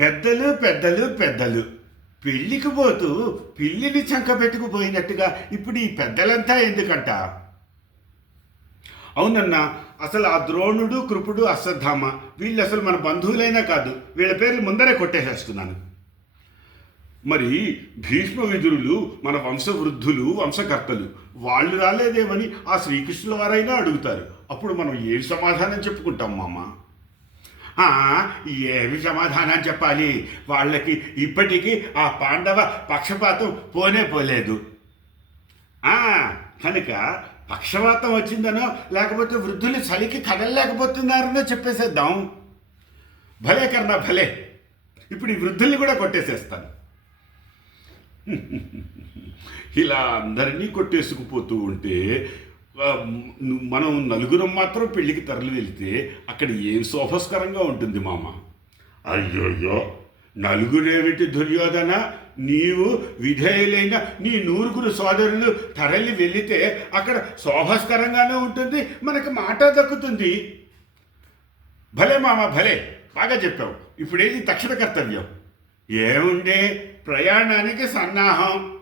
పెద్దలు పెద్దలు పెద్దలు పెళ్ళికి పోతూ పిల్లిని చంకబెట్టుకుపోయినట్టుగా ఇప్పుడు ఈ పెద్దలంతా ఎందుకంట? అవునన్నా, అసలు ఆ ద్రోణుడు, కృపుడు, అశ్వత్థామ వీళ్ళు అసలు మన బంధువులైనా కాదు. వీళ్ళ పేర్లు ముందరే కొట్టేసేస్తున్నాను. మరి భీష్మ విదురులు మన వంశవృద్ధులు, వంశకర్తలు. వాళ్ళు రాలేదేమని ఆ శ్రీకృష్ణుల వారైనా అడుగుతారు. అప్పుడు మనం ఏం సమాధానం చెప్పుకుంటాం మామ? ఆ, ఏమి సమాధానం చెప్పాలి? వాళ్ళకి ఇప్పటికీ ఆ పాండవ పక్షపాతం పోనే పోలేదు. కనుక పక్షపాతం వచ్చిందనో లేకపోతే వృద్ధులు చలికి కదలలేకపోతున్నారనో చెప్పేసేద్దాం. భలే కన్నా భలే. ఇప్పుడు ఈ వృద్ధుల్ని కూడా కొట్టేసేస్తాను. ఇలా అందరినీ కొట్టేసుకుపోతూ ఉంటే మనం నలుగురం మాత్రం పెళ్లికి తరలి వెళ్తే అక్కడ ఏం శోభస్కరంగా ఉంటుంది మామ? అయ్యోయ్యో, నలుగురేమిటి దుర్యోధన, నీవు విధేయులైన నీ నూరుగురు సోదరులు తరలి వెళితే అక్కడ శోభస్కరంగానే ఉంటుంది, మనకు మాట దక్కుతుంది. భలే మామ భలే, బాగా చెప్పావు. ఇప్పుడేది తక్షణ కర్తవ్యం? ఏముండే, ప్రయాణానికి సన్నాహం.